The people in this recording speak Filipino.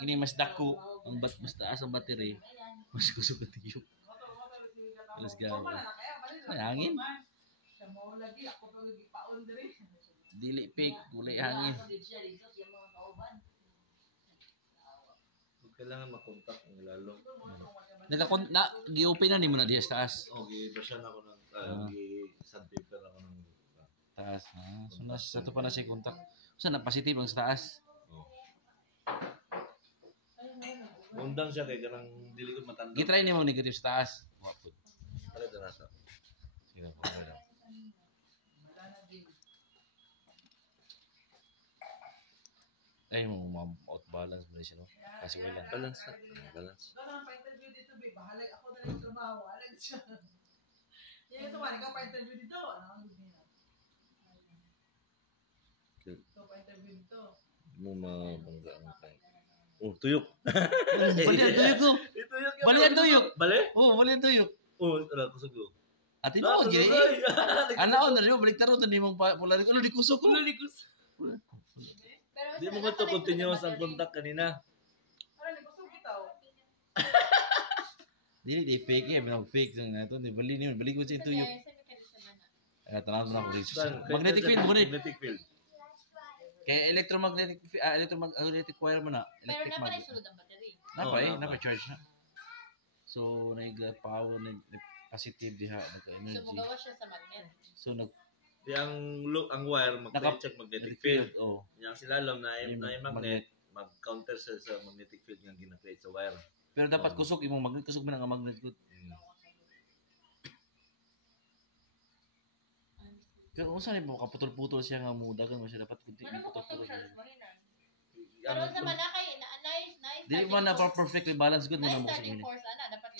Kini mas dako ang mas taas ang battery, mas kusog ang tiyok. Alas gawa. Ay, hangin. Dili fake, gulay hangin. Kailangan makontak ang lalo. Gi-open na nimo na diha sa taas. Gi-version ako ng gi-sandpaper ako ng taas. So sa to pa na siya kontak. So na positive ang sa taas. Undang siya kay kanang dili ko matanda. Gitry nimo negative sa taas. Wa pud. Tara na sa. Sige ko na. Ay mo out balance mo siya no. Kasi wala Balance. Ganun pa interview dito, be. Bahala ako na lang trabaho. Alam siya. Yan ito, ka pa interview dito. Ano niya? Ito pa interview dito. Mo mabangga ang kay. Oh, tuyok. Bali ang tuyok ko. Bali ang tuyok. Bali? Oh, bali ang tuyok. Oh, ara kusog ko. Ati mo gid. Ana on rin balik taro tani mong pulari ko di kusog ko. Di mo to continuous ang contact kanina. Ano, di kusog ito. Dili di fake eh, binang fake sang nato ni bali ni balik ko sa tuyok. Tanaw na ko dito. Magnetic field mo ni. Magnetic field. Kaya electromagnetic wire mo na. Pero Electric na magnet. sulod ang battery. Napa-charge na. So nag-power positive diha So nagka-energy. magawa siya sa magnet. So Ang wire mag-check magnetic field. Oh. Yang sila alam na yung magnet mag-counter sa magnetic field nga gina-create sa wire. Pero dapat kusog imong magnet, kusog man ang magnet ko. Pero unsa ni mo kaputol-putol siya nga mudagan mo siya dapat kunti Ano mo kusog putol-putol. siya sa mahinan? Pero sa manakay, nice. Dili man na perfectly balance good mo na Nice mo starting sa force, ana. Dapat